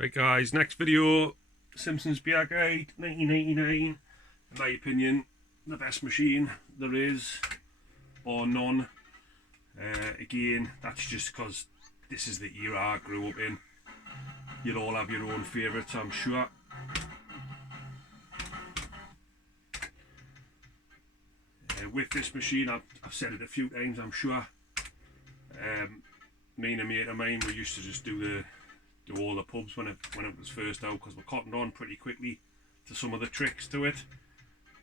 Right guys, next video, Simpsons Maygay 1999. In my opinion, the best machine there is, or none. Again, that's just because this is the era I grew up in. You'll all have your own favourites, I'm sure. With this machine, I've said it a few times, I'm sure. Me and a mate of mine, we used to just do all the pubs when it was first out, because we cottoned on pretty quickly to some of the tricks to it,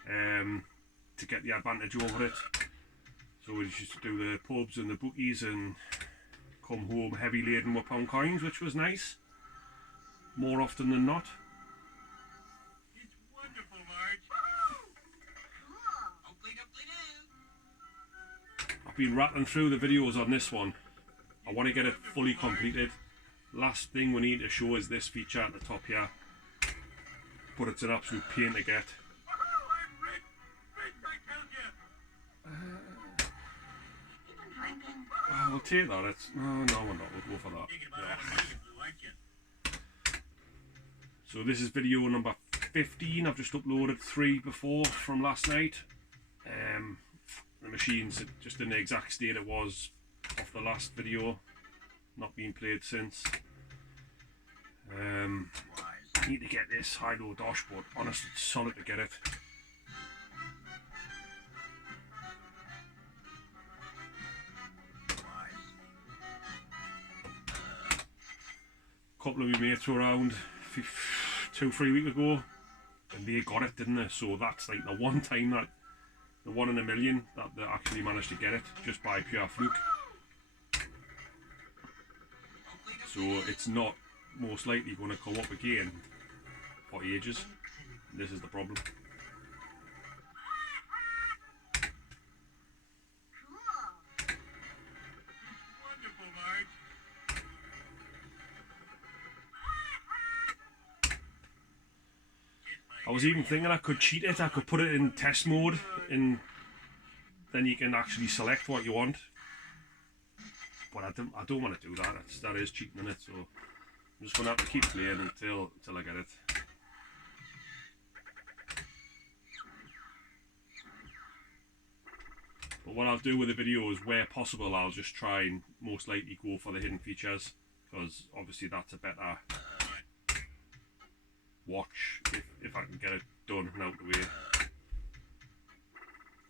to get the advantage over it. So we used to do the pubs and the bookies and come home heavy laden with pound coins, which was nice, more often than not. It's wonderful, Marge. I've been rattling through the videos on this one. I want to get it fully completed. Last thing we need to show is this feature at the top here, but it's an absolute pain to get. We'll take that. No, we're not. We'll go for that. Yeah. So this is video number 15. I've just uploaded 3 before from last night. The machine's just in the exact state it was off the last video, not been played since. Need to get this high-low dashboard. Honestly, it's solid to get it. A couple of my mates were around 2-3 weeks ago, and they got it, didn't they? So that's like the one time, that the 1 in a million that they actually managed to get it, just by pure fluke. So it's not most likely going to come up again for ages. This is the problem. Wonderful, Marge. I was even thinking I could cheat it. I could put it in test mode, and then you can actually select what you want. But I don't want to do that. That is cheating in it. So I'm just gonna have to keep playing until I get it. But what I'll do with the video is, where possible, I'll just try and most likely go for the hidden features, because obviously that's a better watch if I can get it done and out of the way.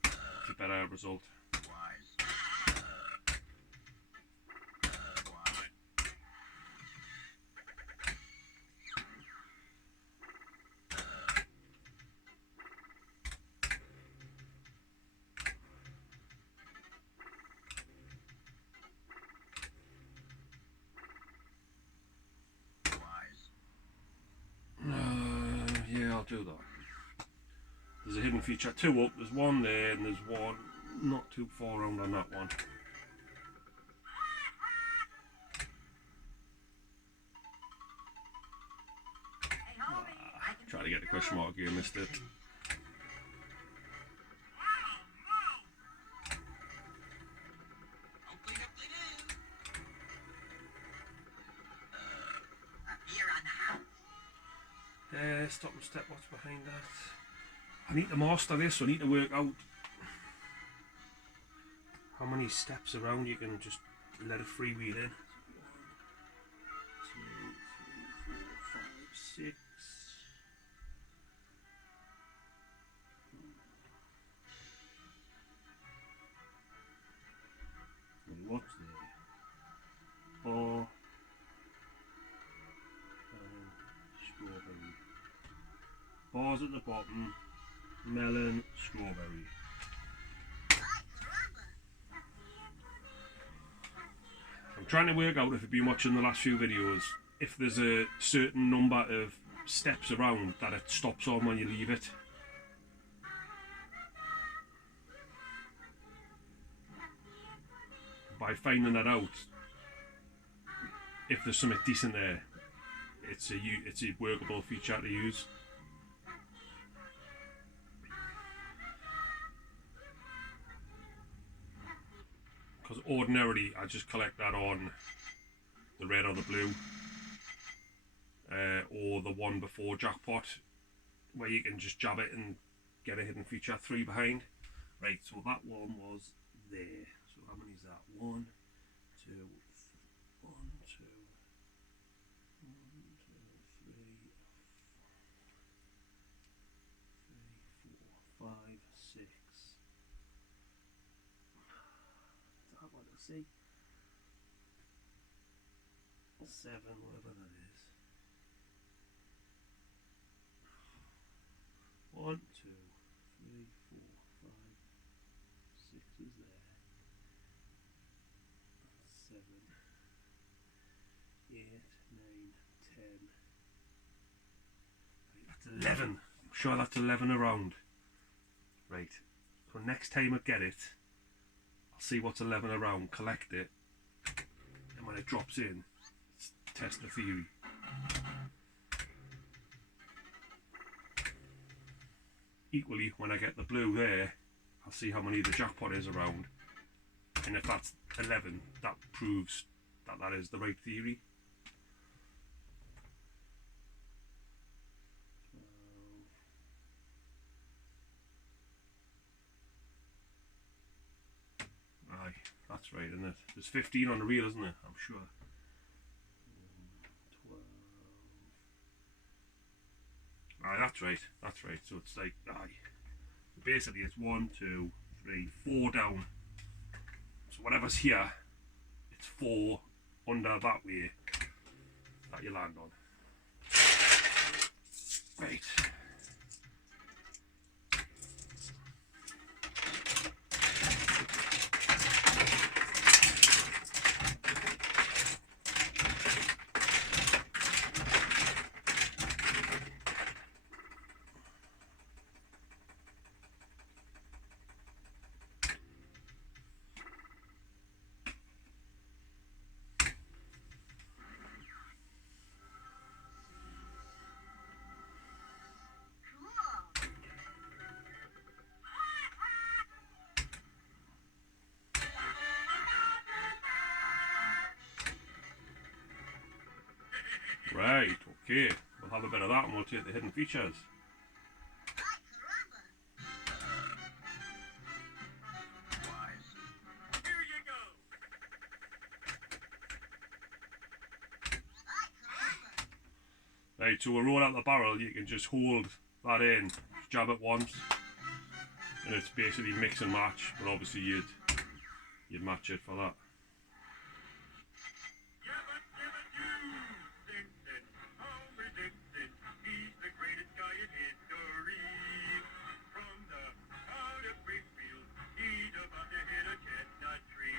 It's a better result. Yeah, I'll do that. There's a hidden feature 2 up, there's 1 there, and there's 1 not too far around on that one. Try to get the question mark here, missed it. Stop and step, what's behind that? I need to master this, so I need to work out how many steps around you can just let it freewheel in. 1, 2, 3, 4, 5, 6. What's there? Bar. Strawberry. Bars at the bottom, melon, strawberry. I'm trying to work out, if you've been watching the last few videos, if there's a certain number of steps around that it stops on when you leave it. By finding that out, if there's something decent there, it's a workable feature to use. Because ordinarily I just collect that on the red or the blue. or the one before jackpot, where you can just jab it and get a hidden feature 3 behind. Right, so that one was there. So how many is that? 1, 2, 1, 2, 1, 2, 3, 4, 5, 6. That one, let's see. 7, whatever that is. 1, 2, 3, 4, 5, 6 is there. 7, 8, 9, 10. Right, that's 11. I'm sure that's 11 around. Right. So next time I get it, I'll see what's 11 around, collect it, and when it drops in, test the theory. Equally, when I get the blue there, I'll see how many the jackpot is around, and if that's 11, that proves that that is the right theory. Aye, that's right, isn't it? There's 15 on the reel, isn't it? I'm sure. 12. Aye, that's right. That's right. So it's like, aye. So basically, it's 1, 2, 3, 4 down. So whatever's here, it's 4 under that way that you land on. Right. Right, okay. We'll have a bit of that and we'll take the hidden features. Here you go. Right, so we'll roll out the barrel, you can just hold that in, jab it once, and it's basically mix and match, but obviously you'd match it for that. Yabba dabba doo. Simpson, Homer Simpson. He's the greatest guy in history. From the out of Springfield, he's about to hit a chestnut tree.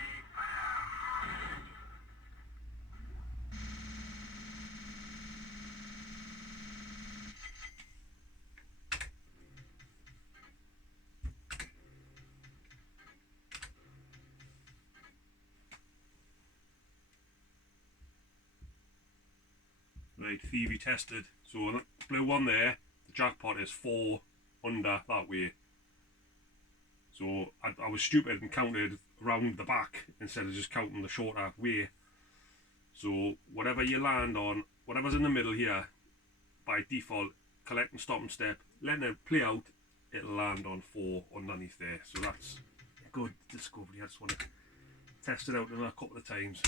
Right, Phoebe tested. So the blue one there, the jackpot is 4 under that way. So I was stupid and counted around the back instead of just counting the shorter way. So whatever you land on, whatever's in the middle here, by default, collect and stop and step, letting it play out, it'll land on 4 underneath there. So that's a good discovery. I just want to test it out a couple of times.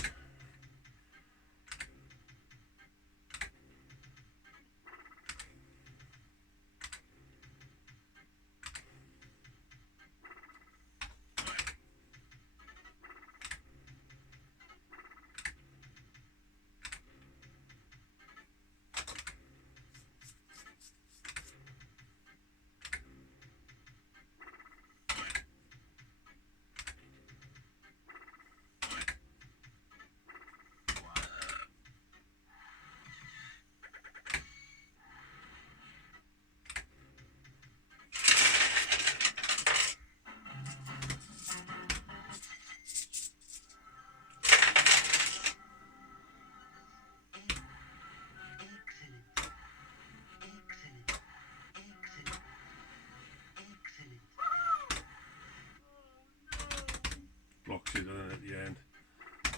Blocks it at the end.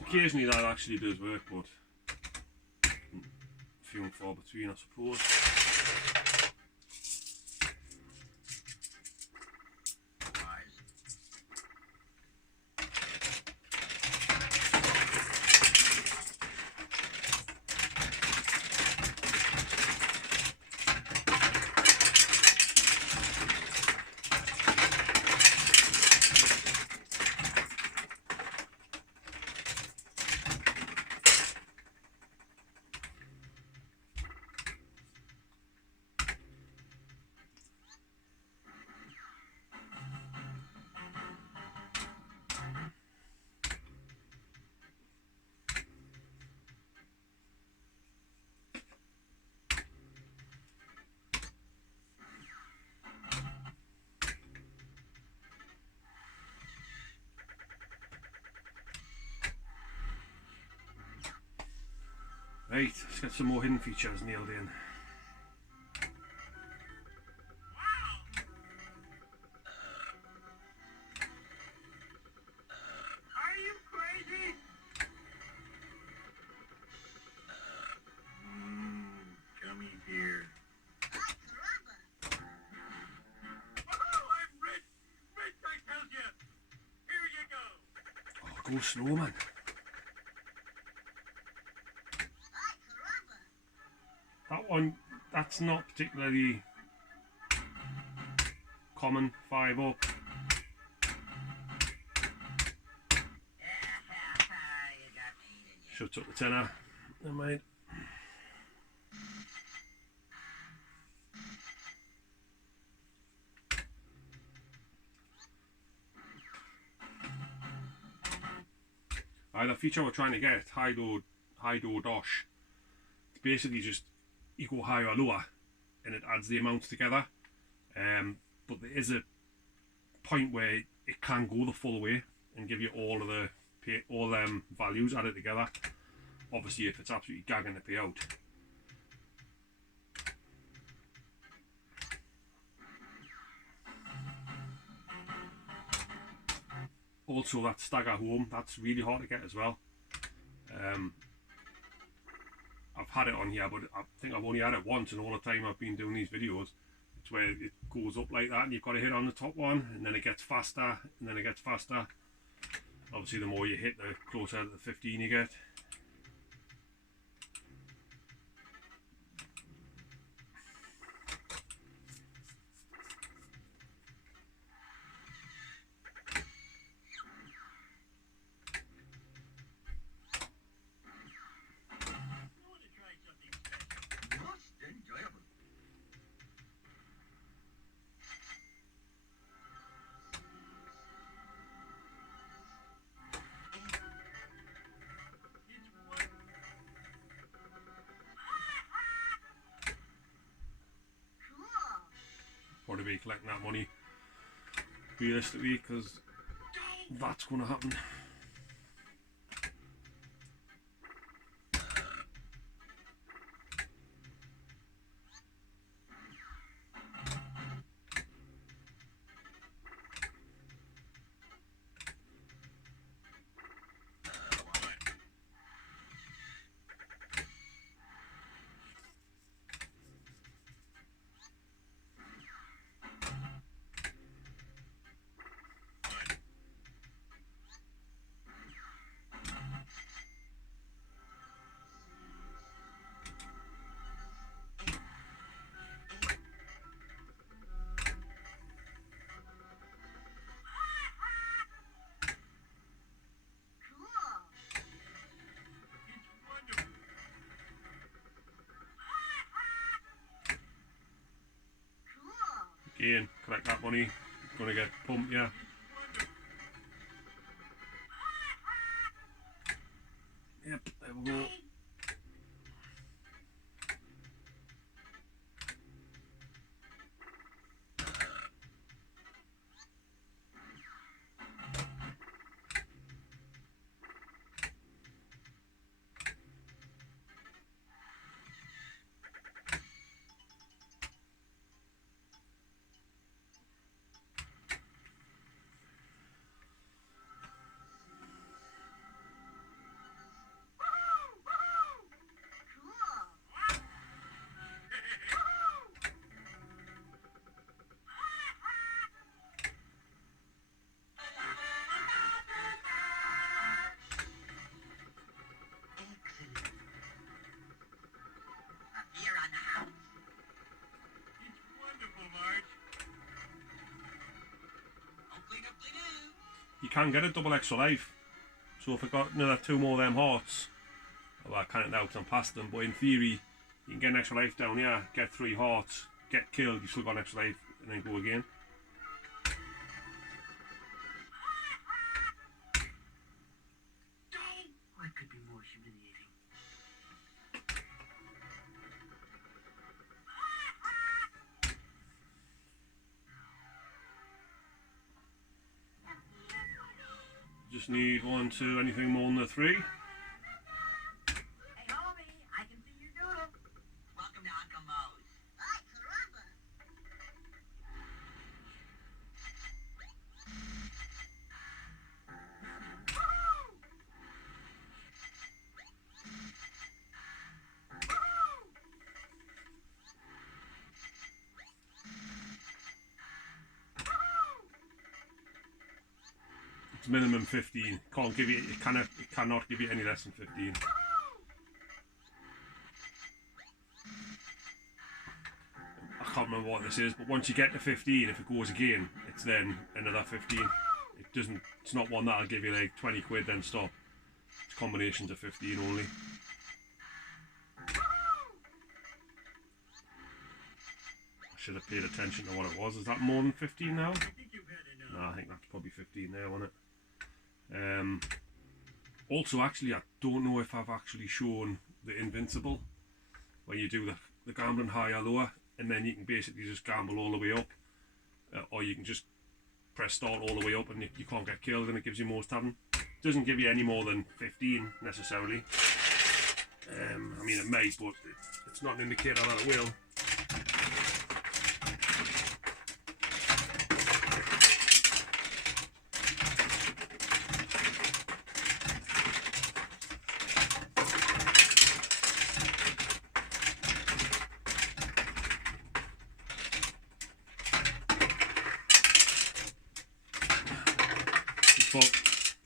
Occasionally that actually does work, but few and far between, I suppose. Right, let's get some more hidden features nailed in. Are you crazy? Gummies here. Oh, I'm rich! Rich, I tell you! Here you go! Oh, go snowman. That one, that's not particularly common. 5 up. You got me, didn't you? Shuts up the tenner. Never mind. The feature we're trying to get, hide or dosh. It's basically just you go higher or lower, and it adds the amounts together. But there is a point where it can go the full way and give you all of the values added together. Obviously, if it's absolutely gagging to pay out. Also, that stagger home, that's really hard to get as well. I've had it on here, but I think I've only had it once in all the time I've been doing these videos. It's where it goes up like that and you've got to hit on the top one, and then it gets faster, and then it gets faster. Obviously, the more you hit, the closer to the 15 you get. I want to try something special. Most enjoyable. It's Cool. Probably be collecting that money realistically, because that's going to happen. Cool. wonderful. Cool. Again, collect that money, going to get pumped, yeah. Yep, there we go. you can get a double extra life. So if I got another 2 more of them hearts, well, I can't now because I'm past them, but in theory, you can get an extra life down here, get 3 hearts, get killed, you've still got an extra life, and then go again. What could be more humiliating? Just need 1, 2, anything more than the 3. Hey, homie, I can see your doodle. Welcome to Uncle Moe's. Ay, caramba. It's minimum 15. Can't give you. It cannot give you any less than 15. I can't remember what this is, but once you get to 15, if it goes again, it's then another 15. It doesn't. It's not one that'll give you like 20 quid then stop. It's combinations of 15 only. I should have paid attention to what it was. Is that more than 15 now? I think you've had enough. No, I think that's probably 15 there, wasn't it? Also, actually, I don't know if I've actually shown the invincible, where you do the gambling higher, lower, and then you can basically just gamble all the way up, or you can just press start all the way up and you can't get killed and it gives you more Tavern. Doesn't give you any more than 15 necessarily. I mean, it may, but it's not an indicator that it will.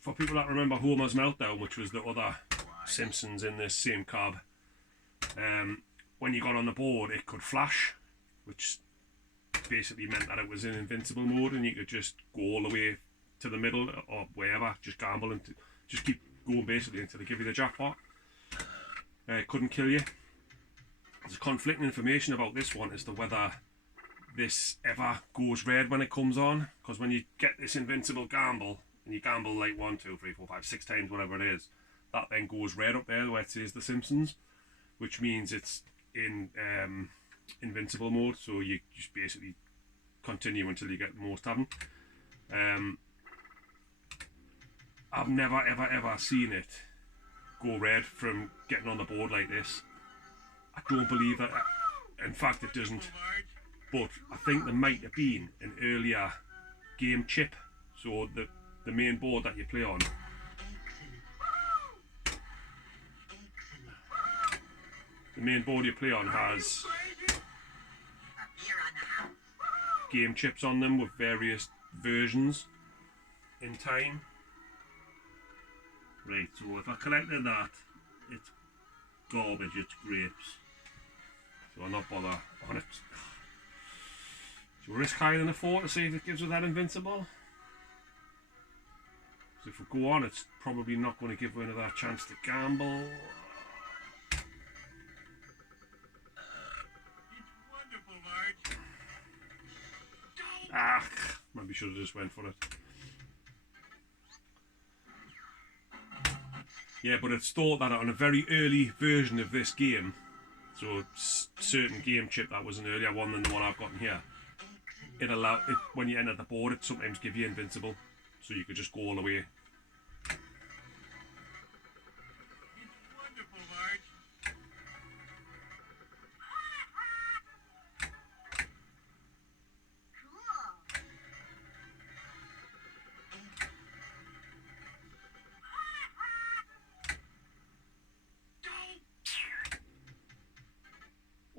For people that remember Homer's Meltdown, which was the other Simpsons in this same cab, when you got on the board it could flash, which basically meant that it was in invincible mode and you could just go all the way to the middle or wherever, just gamble and just keep going basically until they give you the jackpot. It couldn't kill you. There's conflicting information about this one as to whether this ever goes red when it comes on, because when you get this invincible gamble and you gamble like 1, 2, 3, 4, 5, 6 times, whatever it is, that then goes red up there where it says The Simpsons, which means it's in invincible mode, so you just basically continue until you get the most Tavern. I've never ever seen it go red from getting on the board like this. I don't believe that. In fact, it doesn't. But I think there might have been an earlier game chip, so the main board that you play on. The main board you play on has game chips on them with various versions in time. Right, so if I collected that, it's garbage, it's grapes. So I'll not bother on it. So risk higher than a 4 to see if it gives us that invincible. So if we go on, it's probably not going to give her another chance to gamble. Maybe should have just went for it. Yeah, but it's thought that on a very early version of this game, so certain game chip that was an earlier one than the one I've got in here, it allowed it when you enter the board, it sometimes give you invincible, so you could just go all the way.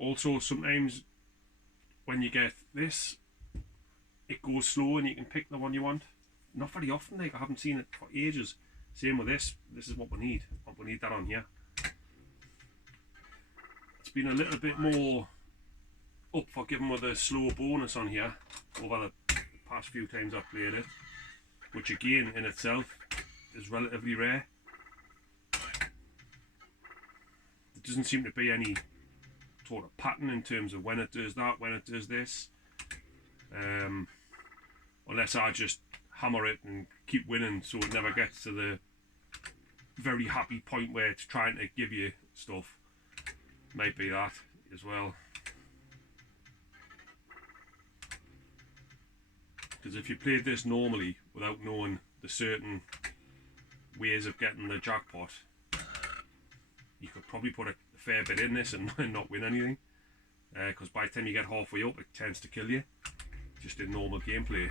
Also, sometimes when you get this, it goes slow and you can pick the one you want. Not very often, like I haven't seen it for ages. Same with this. This is what we need. We need that on here. It's been a little bit more up for giving with a slow bonus on here over the past few times I've played it. which again in itself is relatively rare. There doesn't seem to be any sort of pattern in terms of when it does that, when it does this, unless I just hammer it and keep winning so it never gets to the very happy point where it's trying to give you stuff. Might be that as well. Because if you played this normally without knowing the certain ways of getting the jackpot, you could probably put a fair bit in this and not win anything. Because by the time you get halfway up, it tends to kill you, just in normal gameplay.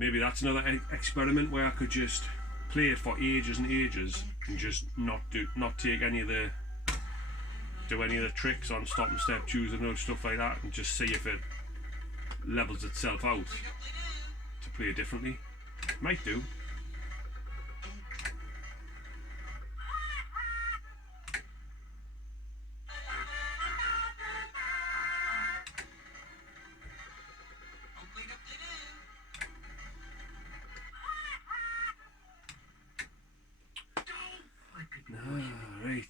Maybe that's another experiment where I could just play it for ages and ages and just not take any of the tricks on stop and step, choosing and stuff like that, and just see if it levels itself out to play differently. Might do. Right.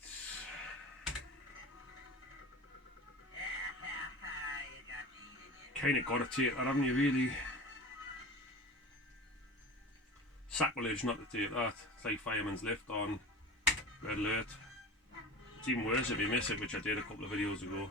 Kinda gotta take that, haven't you, really? Sacrilege not to take that. It's like Fireman's Lift on Red Alert. It's even worse if you miss it, which I did a couple of videos ago.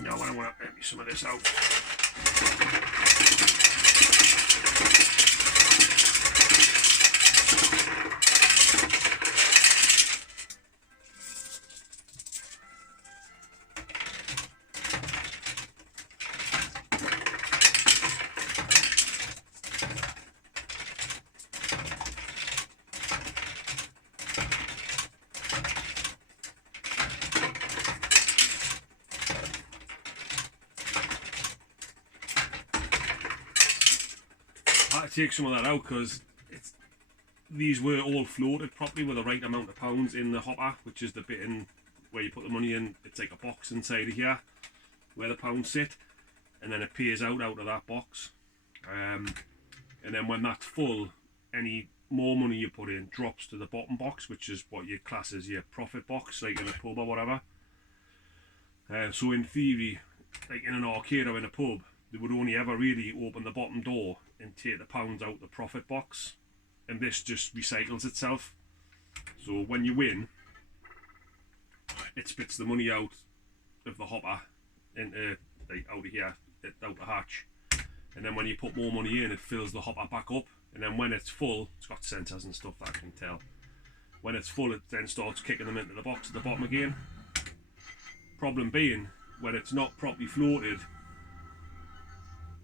No, I want to empty some of this out. I had to take some of that out because these were all floated properly with the right amount of pounds in the hopper, which is the bit in where you put the money in. It's like a box inside of here where the pounds sit, and then it pays out of that box, and then when that's full, any more money you put in drops to the bottom box, which is what your class is your profit box, like in a pub or whatever. So in theory, like in an arcade or in a pub, they would only ever really open the bottom door and take the pounds out the profit box, and this just recycles itself. So when you win, it spits the money out of the hopper into, like, out of here, out the hatch, and then when you put more money in, it fills the hopper back up, and then when it's full, it's got sensors and stuff that I can tell. When it's full, it then starts kicking them into the box at the bottom again. Problem being, when it's not properly floated,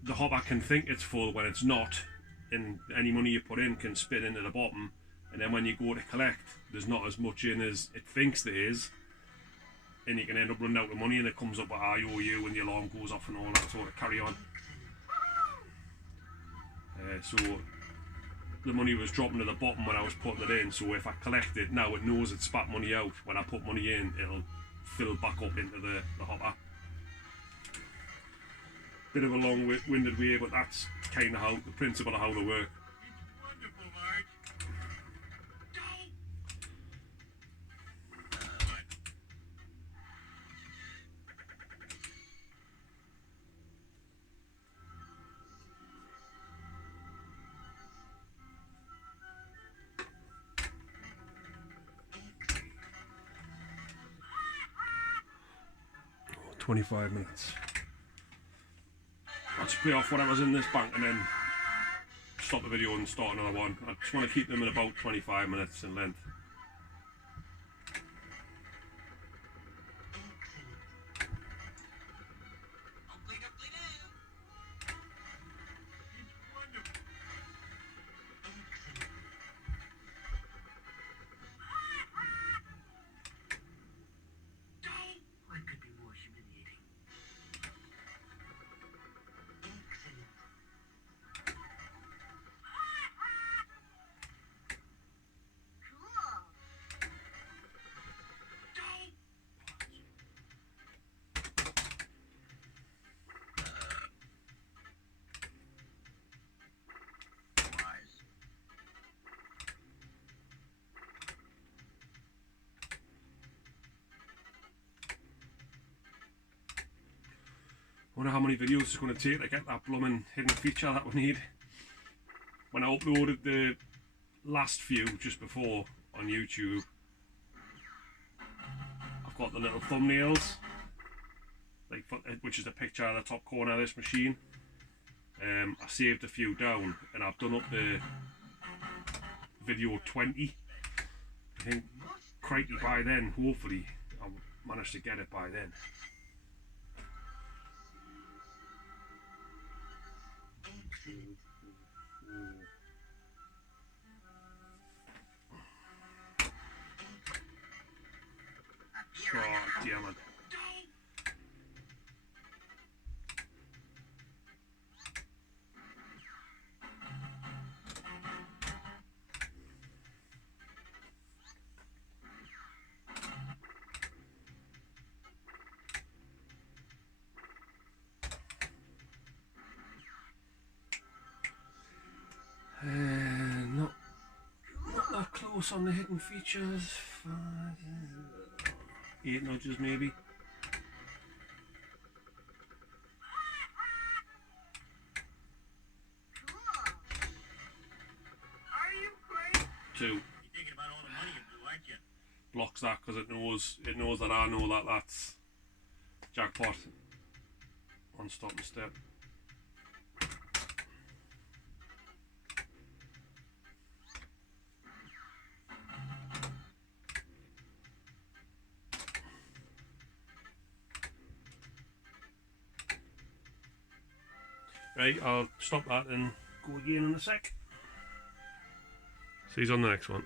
the hopper can think it's full when it's not, and any money you put in can spit into the bottom, and then when you go to collect, there's not as much in as it thinks there is, and you can end up running out of money, and it comes up with I owe you, and the alarm goes off and all that sort of carry on. So the money was dropping to the bottom when I was putting it in, so if I collect it now, it knows it spat money out. When I put money in, it'll fill back up into the hopper. Bit of a long-winded way, but that's kind of how the principle of how they work. It's wonderful, Marge. 25 minutes. I'll just play off whatever's in this bank and then stop the video and start another one. I just want to keep them in about 25 minutes in length. I wonder how many videos it's going to take to get that blooming hidden feature that we need. When I uploaded the last few just before on YouTube, I've got the little thumbnails, like which is the picture of the top corner of this machine. I saved a few down and I've done up the video 20. I think crikey by then, hopefully I'll manage to get it by then. Oh dear man. Not that close on the hidden features. 8 nudges maybe. Are you crazy? 2. You're thinking about all the money you blew, aren't you? Blocks that because it knows that I know that that's jackpot on stop and step. Right, I'll stop that and go again in a sec. See you on the next one.